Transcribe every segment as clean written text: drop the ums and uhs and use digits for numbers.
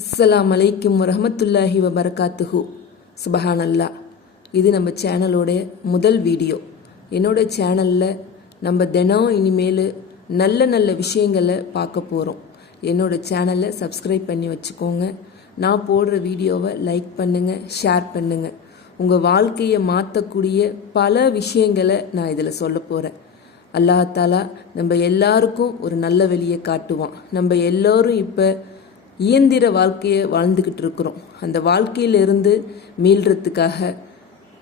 அஸ்ஸலாமு அலைக்கும் வரஹ்மத்துல்லாஹி வபரகாத்துஹு. சுபஹானல்லா. இது நம்ம சேனலோடைய முதல் வீடியோ. என்னோட சேனலில் நம்ம தினம் இனிமேல் நல்ல நல்ல விஷயங்களை பார்க்க போகிறோம். என்னோட சேனலை சப்ஸ்கிரைப் பண்ணி வச்சுக்கோங்க. நான் போடுற வீடியோவை லைக் பண்ணுங்கள், ஷேர் பண்ணுங்கள். உங்கள் வாழ்க்கையை மாற்றக்கூடிய பல விஷயங்களை நான் இதில் சொல்ல போகிறேன். அல்லாஹ் தாலா நம்ம எல்லாருக்கும் ஒரு நல்ல வழியை காட்டுவான். நம்ம எல்லோரும் இப்போ இயந்திர வாழ்க்கையை வாழ்ந்துக்கிட்டு இருக்கிறோம். அந்த வாழ்க்கையிலிருந்து மீள்றதுக்காக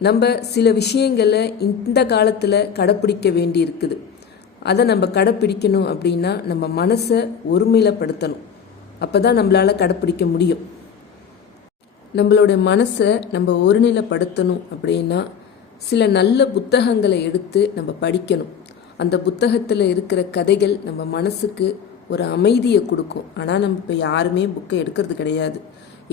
நம்ம சில விஷயங்களை இந்த காலத்தில் கடைப்பிடிக்க வேண்டி இருக்குது. அதை நம்ம கடைப்பிடிக்கணும் அப்படின்னா நம்ம மனசை ஒருமையிலப்படுத்தணும். அப்போ தான் நம்மளால் கடைப்பிடிக்க முடியும். நம்மளுடைய மனசை நம்ம ஒருநிலைப்படுத்தணும் அப்படின்னா சில நல்ல புத்தகங்களை எடுத்து நம்ம படிக்கணும். அந்த புத்தகத்தில் இருக்கிற கதைகள் நம்ம மனசுக்கு ஒரு அமைதியை கொடுக்கும். ஆனால் நம்ம இப்போ யாருமே புக்கை எடுக்கிறது கிடையாது.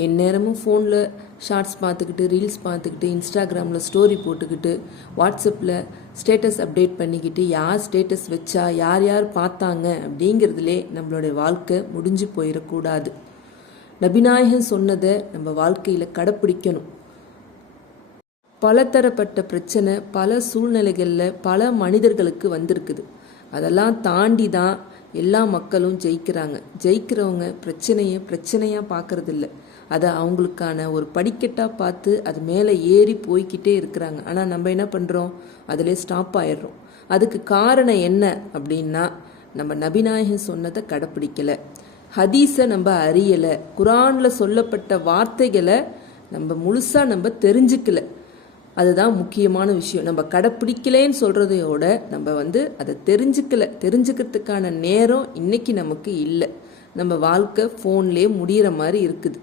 எந்நேரமும் ஃபோனில் ஷார்ட்ஸ் பார்த்துக்கிட்டு, ரீல்ஸ் பார்த்துக்கிட்டு, இன்ஸ்டாகிராமில் ஸ்டோரி போட்டுக்கிட்டு, வாட்ஸ்அப்பில் ஸ்டேட்டஸ் அப்டேட் பண்ணிக்கிட்டு, யார் ஸ்டேட்டஸ் வச்சா யார் யார் பார்த்தாங்க அப்படிங்கிறதுலே நம்மளுடைய வாழ்க்கை முடிஞ்சு போயிடக்கூடாது. நபிநாயகன் சொன்னதை நம்ம வாழ்க்கையில் கடைப்பிடிக்கணும். பலதரப்பட்ட பிரச்சனை பல சூழ்நிலைகளில் பல மனிதர்களுக்கு வந்திருக்குது. அதெல்லாம் தாண்டி தான் எல்லா மக்களும் ஜெயிக்கிறாங்க. ஜெயிக்கிறவங்க பிரச்சனையாக பார்க்கறதில்ல. அதை அவங்களுக்கான ஒரு படிக்கட்டாக பார்த்து அது மேலே ஏறி போய்கிட்டே இருக்கிறாங்க. ஆனால் நம்ம என்ன பண்ணுறோம், அதிலே ஸ்டாப் ஆயிடுறோம். அதுக்கு காரணம் என்ன அப்படின்னா நம்ம நபிநாயகன் சொன்னதை கடைப்பிடிக்கலை, ஹதீஸை நம்ம அறியலை, குரானில் சொல்லப்பட்ட வார்த்தைகளை நம்ம முழுசாக நம்ம தெரிஞ்சுக்கல. அதுதான் முக்கியமான விஷயம். நம்ம கடைப்பிடிக்கலேன்னு சொல்கிறதையோட நம்ம அதை தெரிஞ்சுக்கிறதுக்கான நேரம் இன்னைக்கு நமக்கு இல்லை. நம்ம வாழ்க்கை ஃபோன்லேயே முடிகிற மாதிரி இருக்குது.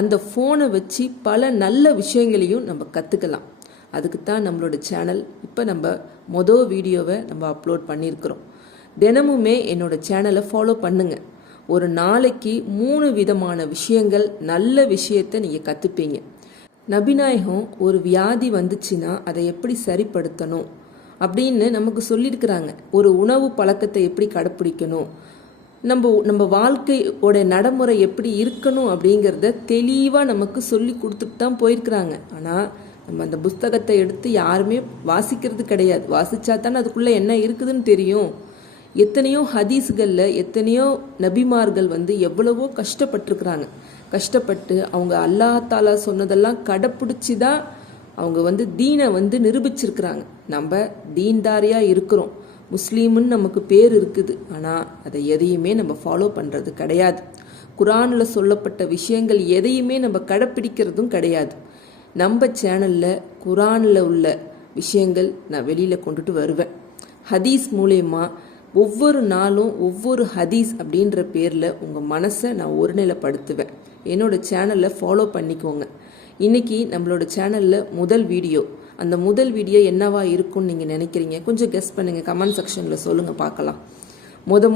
அந்த ஃபோனை வச்சு பல நல்ல விஷயங்களையும் நம்ம கற்றுக்கலாம். அதுக்கு தான் நம்மளோட சேனல் இப்போ நம்ம மொதல் வீடியோவை நம்ம அப்லோட் பண்ணியிருக்கிறோம். தினமுமே என்னோட சேனலை ஃபாலோ பண்ணுங்கள். ஒரு நாளைக்கு 3 விதமான விஷயங்கள், நல்ல விஷயத்தை நீங்கள் கற்றுப்பீங்க. நபிநாயகம் ஒரு வியாதி வந்துச்சுன்னா அதை எப்படி சரிப்படுத்தணும் அப்படின்னு நமக்கு சொல்லியிருக்கிறாங்க. ஒரு உணவு பழக்கத்தை எப்படி கடைப்பிடிக்கணும், நம்ம வாழ்க்கையோட நடைமுறை எப்படி இருக்கணும் அப்படிங்கிறத தெளிவாக நமக்கு சொல்லி கொடுத்துட்டு தான் போயிருக்கிறாங்க. ஆனால் நம்ம அந்த புஸ்தகத்தை எடுத்து யாருமே வாசிக்கிறது கிடையாது. வாசிச்சா தானே அதுக்குள்ளே என்ன இருக்குதுன்னு தெரியும். எத்தனையோ ஹதீஸ்களில் எத்தனையோ நபிமார்கள் எவ்வளவோ கஷ்டப்பட்டு அவங்க அல்லாஹ் தாலா சொன்னதெல்லாம் கடைப்பிடிச்சி தான் அவங்க தீனை நிரூபிச்சிருக்கிறாங்க. நம்ம தீன்தாரியாக இருக்கிறோம், முஸ்லீம்னு நமக்கு பேர் இருக்குது. ஆனால் அதை எதையுமே நம்ம ஃபாலோ பண்ணுறது கிடையாது. குரானில் சொல்லப்பட்ட விஷயங்கள் எதையுமே நம்ம கடைப்பிடிக்கிறதும் கிடையாது. நம்ம சேனலில் குரானில் உள்ள விஷயங்கள் நான் வெளியில் கொண்டுட்டு வருவேன். ஹதீஸ் மூலயமா ஒவ்வொரு நாளும் ஒவ்வொரு ஹதீஸ் அப்படின்ற பேரில் உங்கள் மனசை நான் ஒருநிலைப்படுத்துவேன். என்னோட சேனலில் ஃபாலோ பண்ணிக்கோங்க. இன்றைக்கி நம்மளோட சேனலில் முதல் வீடியோ. அந்த முதல் வீடியோ என்னவா இருக்கும்னு நீங்கள் நினைக்கிறீங்க? கொஞ்சம் கெஸ் பண்ணுங்கள், கமெண்ட் செக்ஷனில் சொல்லுங்கள், பார்க்கலாம்.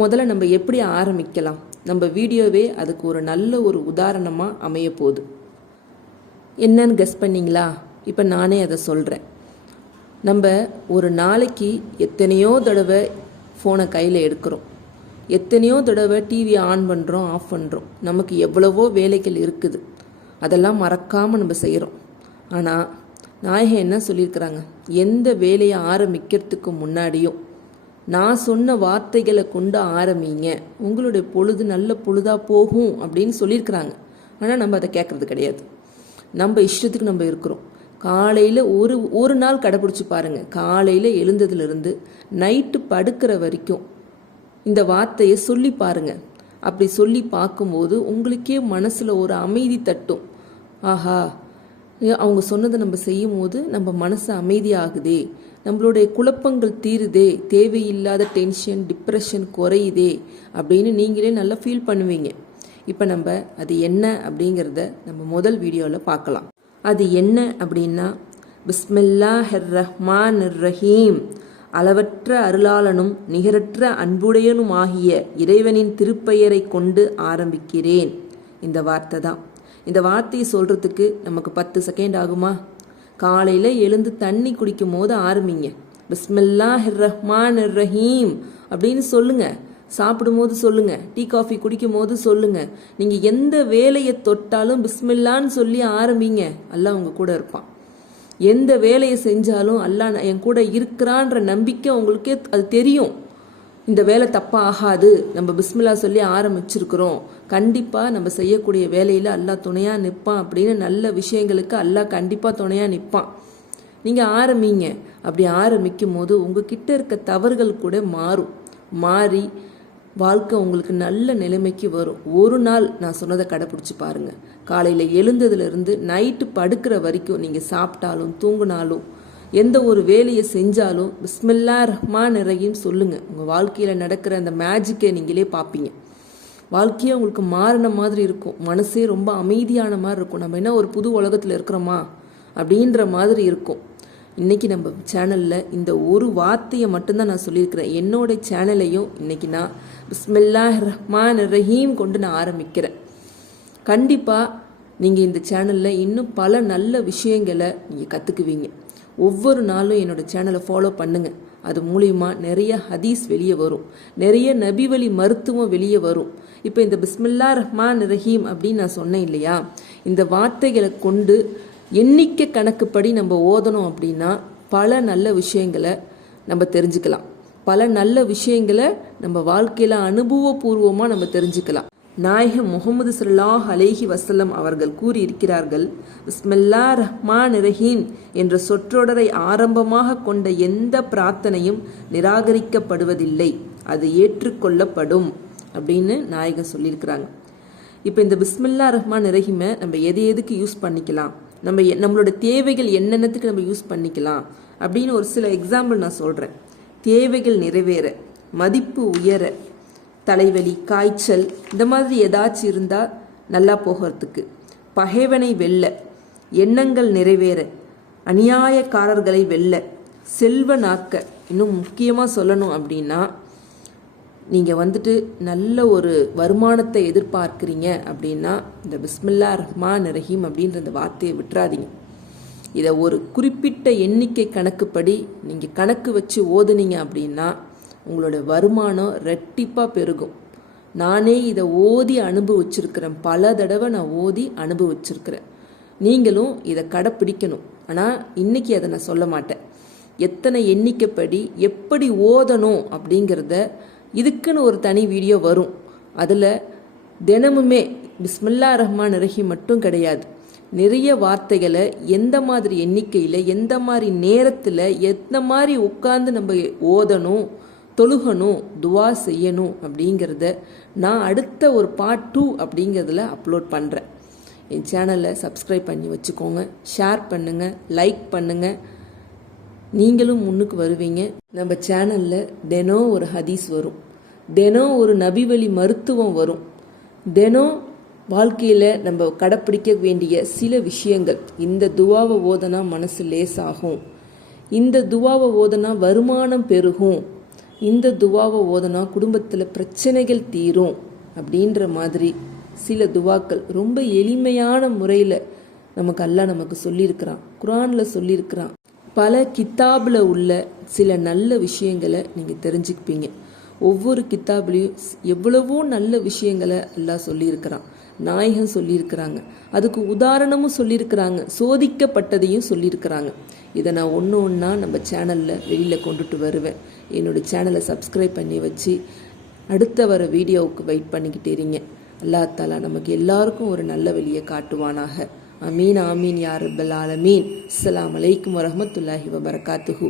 முதல்ல நம்ம எப்படி ஆரம்பிக்கலாம்? நம்ம வீடியோவே அதுக்கு ஒரு நல்ல ஒரு உதாரணமாக அமைய போகுது. என்னன்னு கெஸ் பண்ணிங்களா? இப்போ நானே அதை சொல்கிறேன். நம்ம ஒரு நாளைக்கு எத்தனையோ தடவை ஃபோனை கையில் எடுக்கிறோம், எத்தனையோ தடவை டிவியை ஆன் பண்ணுறோம், ஆஃப் பண்ணுறோம். நமக்கு எவ்வளவோ வேலைகள் இருக்குது, அதெல்லாம் மறக்காமல் நம்ம செய்கிறோம். ஆனால் நாயகம் என்ன சொல்லியிருக்கிறாங்க, எந்த வேலையை ஆரம்பிக்கிறதுக்கு முன்னாடியும் நான் சொன்ன வார்த்தைகளை கொண்டு ஆரம்பிங்க, உங்களுடைய பொழுது நல்ல பொழுதாக போகும் அப்படின்னு சொல்லியிருக்கிறாங்க. ஆனால் நம்ம அதை கேட்குறது கிடையாது. நம்ம இஷ்டத்துக்கு நம்ம இருக்கிறோம். காலையில் ஒரு நாள் கடைப்பிடிச்சி பாருங்கள். காலையில் எழுந்ததுலேருந்து நைட்டு படுக்கிற வரைக்கும் இந்த வார்த்தையை சொல்லி பாருங்கள். அப்படி சொல்லி பார்க்கும்போது உங்களுக்கே மனசில் ஒரு அமைதி தட்டும். ஆஹா, அவங்க சொன்னதை நம்ம செய்யும் போது நம்ம மனசு அமைதியாகுதே, நம்மளுடைய குழப்பங்கள் தீருதே, தேவையில்லாத டென்ஷன் டிப்ரெஷன் குறையுதே அப்படின்னு நீங்களே நல்லா ஃபீல் பண்ணுவீங்க. இப்போ நம்ம அது என்ன அப்படிங்கிறத நம்ம முதல் வீடியோவில் பார்க்கலாம். அது என்ன அப்படின்னா, பிஸ்மில்லாஹிர் ரஹ்மானிர் ரஹீம், அளவற்ற அருளாளனும் நிகரற்ற அன்புடையனுமாகிய இறைவனின் திருப்பெயரை கொண்டு ஆரம்பிக்கிறேன். இந்த வார்த்தை தான். இந்த வார்த்தையை சொல்கிறதுக்கு நமக்கு 10 செகண்ட் ஆகுமா? காலையில் எழுந்து தண்ணி குடிக்கும் போது ஆரம்பிங்க. பிஸ்மில்லாஹிர் ரஹ்மானிர் ரஹீம் அப்படின்னு சொல்லுங்க. சாப்பிடும்போது சொல்லுங்கள், டீ காஃபி குடிக்கும் போது சொல்லுங்கள். நீங்கள் எந்த வேலையை தொட்டாலும் பிஸ்மில்லான்னு சொல்லி ஆரம்பிங்க, அல்லாஹ் உங்கள் கூட இருப்பான். எந்த வேலையை செஞ்சாலும் அல்லாஹ் என் கூட இருக்கிறான்ற நம்பிக்கை உங்களுக்கே அது தெரியும். இந்த வேலை தப்பாக ஆகாது, நம்ம பிஸ்மில்லா சொல்லி ஆரம்பிச்சிருக்கிறோம், கண்டிப்பாக நம்ம செய்யக்கூடிய வேலையில் அல்லாஹ் துணையாக நிற்பான் அப்படின்னு நல்ல விஷயங்களுக்கு அல்லாஹ் கண்டிப்பாக துணையாக நிற்பான். நீங்கள் ஆரம்பிங்க. அப்படி ஆரம்பிக்கும் போது உங்ககிட்ட இருக்க தவறுகள் கூட மாறி வாழ்க்கை உங்களுக்கு நல்ல நிலைமைக்கு வரும். ஒரு நாள் நான் சொன்னதை கடைப்பிடிச்சி பாருங்கள். காலையில் எழுந்ததுலேருந்து நைட்டு படுக்கிற வரைக்கும் நீங்கள் சாப்பிட்டாலும் தூங்கினாலும் எந்த ஒரு வேலையை செஞ்சாலும் பிஸ்மில்லாஹிர் ரஹ்மானிர் ரஹீம் சொல்லுங்கள். உங்கள் வாழ்க்கையில் நடக்கிற அந்த மேஜிக்கை நீங்களே பார்ப்பீங்க. வாழ்க்கையே உங்களுக்கு மாறின மாதிரி இருக்கும், மனசே ரொம்ப அமைதியான மாதிரி இருக்கும். நம்ம என்ன ஒரு புது உலகத்தில் இருக்கிறோமா அப்படின்ற மாதிரி இருக்கும். இன்றைக்கி நம்ம சேனலில் இந்த ஒரு வார்த்தையை மட்டும்தான் நான் சொல்லியிருக்கிறேன். என்னோட சேனலையும் இன்றைக்கி நான் பிஸ்மில்லாஹிர் ரஹ்மானிர் ரஹீம் கொண்டு நான் ஆரம்பிக்கிறேன். கண்டிப்பாக நீங்கள் இந்த சேனலில் இன்னும் பல நல்ல விஷயங்களை நீங்கள் கற்றுக்குவீங்க. ஒவ்வொரு நாளும் என்னோடய சேனலை ஃபாலோ பண்ணுங்கள். அது மூலிமா நிறைய ஹதீஸ் வெளியே வரும், நிறைய நபி வழி மருத்துவம் வெளியே வரும். இப்போ இந்த பிஸ்மில்லாஹிர் ரஹ்மானிர் ரஹீம் அப்படின்னு நான் சொன்னேன் இல்லையா, இந்த வார்த்தைகளை கொண்டு எண்ணிக்கை கணக்குப்படி நம்ம ஓதணும் அப்படின்னா பல நல்ல விஷயங்களை நம்ம தெரிஞ்சுக்கலாம். பல நல்ல விஷயங்களை நம்ம வாழ்க்கையில் அனுபவபூர்வமாக நம்ம தெரிஞ்சுக்கலாம். நாயகம் முகமது ஸல்லல்லாஹு அலைஹி வஸல்லம் அவர்கள் கூறியிருக்கிறார்கள், பிஸ்மில்லாஹிர் ரஹ்மானிர் ரஹீம் என்ற சொற்றொடரை ஆரம்பமாக கொண்ட எந்த பிரார்த்தனையும் நிராகரிக்கப்படுவதில்லை, அது ஏற்றுக்கொள்ளப்படும் அப்படின்னு நாயகம் சொல்லியிருக்கிறாங்க. இப்போ இந்த பிஸ்மில்லாஹிர் ரஹ்மானிர் ரஹீமை நம்ம எதுக்கு யூஸ் பண்ணிக்கலாம், நம்மளோட தேவைகள் என்னென்னத்துக்கு நம்ம யூஸ் பண்ணிக்கலாம் அப்படின்னு ஒரு சில எக்ஸாம்பிள் நான் சொல்கிறேன். தேவைகள் நிறைவேற, மதிப்பு உயர, தலைவலி, காய்ச்சல் இந்த மாதிரி ஏதாச்சும் இருந்தால் நல்லா போகிறதுக்கு, பகைவனை வெல்ல, எண்ணங்கள் நிறைவேற, அநியாயக்காரர்களை வெல்ல, செல்வனாக்க, இன்னும் முக்கியமாக சொல்லணும் அப்படின்னா நீங்கள் நல்ல ஒரு வருமானத்தை எதிர்பார்க்குறீங்க அப்படின்னா இந்த பிஸ்மில்லாஹிர் ரஹ்மானிர் ரஹீம் அப்படின்ற இந்த வார்த்தையை விட்டுறாதீங்க. இதை ஒரு குறிப்பிட்ட எண்ணிக்கை கணக்குப்படி நீங்கள் கணக்கு வச்சு ஓதுனீங்க அப்படின்னா உங்களோட வருமானம் ரெட்டிப்பாக பெருகும். நானே இதை ஓதி அனுபவிச்சிருக்கிறேன், பல தடவை நான் ஓதி அனுபவிச்சிருக்கிறேன். நீங்களும் இதை கடைப்பிடிக்கணும். ஆனால் இன்றைக்கி அதை நான் சொல்ல மாட்டேன். எத்தனை எண்ணிக்கைப்படி எப்படி ஓதணும் அப்படிங்கிறத இதுக்குன்னு ஒரு தனி வீடியோ வரும். அதில் தினமுமே பிஸ்மில்லாஹிர் ரஹ்மானிர் ரஹீம் மட்டும் கிடையாது, நிறைய வார்த்தைகளை எந்த மாதிரி எண்ணிக்கையில், எந்த மாதிரி நேரத்தில், எந்த மாதிரி உட்கார்ந்து நம்ம ஓதணும், தொழுகணும், துவா செய்யணும் அப்படிங்கிறத நான் அடுத்த ஒரு பார்ட் 2 அப்படிங்கிறதுல அப்லோட் பண்ணுறேன். என் சேனலை சப்ஸ்கிரைப் பண்ணி வச்சுக்கோங்க, ஷேர் பண்ணுங்கள், லைக் பண்ணுங்கள். நீங்களும் முன்னுக்கு வருவீங்க. நம்ம சேனலில் தினம் ஒரு ஹதீஸ் வரும், தினம் ஒரு நபி வழி மருத்துவம் வரும், தினம் வாழ்க்கையில் நம்ம கடைப்பிடிக்க வேண்டிய சில விஷயங்கள். இந்த துவாவை ஓதனா மனசு லேசாகும், இந்த துவாவை ஓதனா வருமானம் பெருகும், இந்த துவாவை ஓதனா குடும்பத்தில் பிரச்சனைகள் தீரும் அப்படின்ற மாதிரி சில துவாக்கள் ரொம்ப எளிமையான முறையில் நமக்கு சொல்லியிருக்கிறான், குர்ஆனில் சொல்லியிருக்கிறான். பல கித்தாபில் உள்ள சில நல்ல விஷயங்களை நீங்கள் தெரிஞ்சுக்குப்பீங்க. ஒவ்வொரு கித்தாப்லேயும் எவ்வளவோ நல்ல விஷயங்களை எல்லாம் சொல்லியிருக்கிறான், நாயகம் சொல்லியிருக்கிறாங்க, அதுக்கு உதாரணமும் சொல்லியிருக்கிறாங்க, சோதிக்கப்பட்டதையும் சொல்லியிருக்கிறாங்க. இதை நான் ஒன்று ஒன்றா நம்ம சேனலில் வெளியில் கொண்டுட்டு வருவேன். என்னோடய சேனலை சப்ஸ்கிரைப் பண்ணி வச்சு அடுத்த வர வீடியோவுக்கு வெயிட் பண்ணிக்கிட்டே இருங்க. அல்லாஹ் தஆலா நமக்கு எல்லாருக்கும் ஒரு நல்ல வழியை காட்டுவானாக. அமீன் ஆமீன் யா ரப்பல் ஆலமீன். அஸ்ஸலாமு அலைக்கும் வரஹ்மத்துல்லாஹி வபரகாத்துஹு.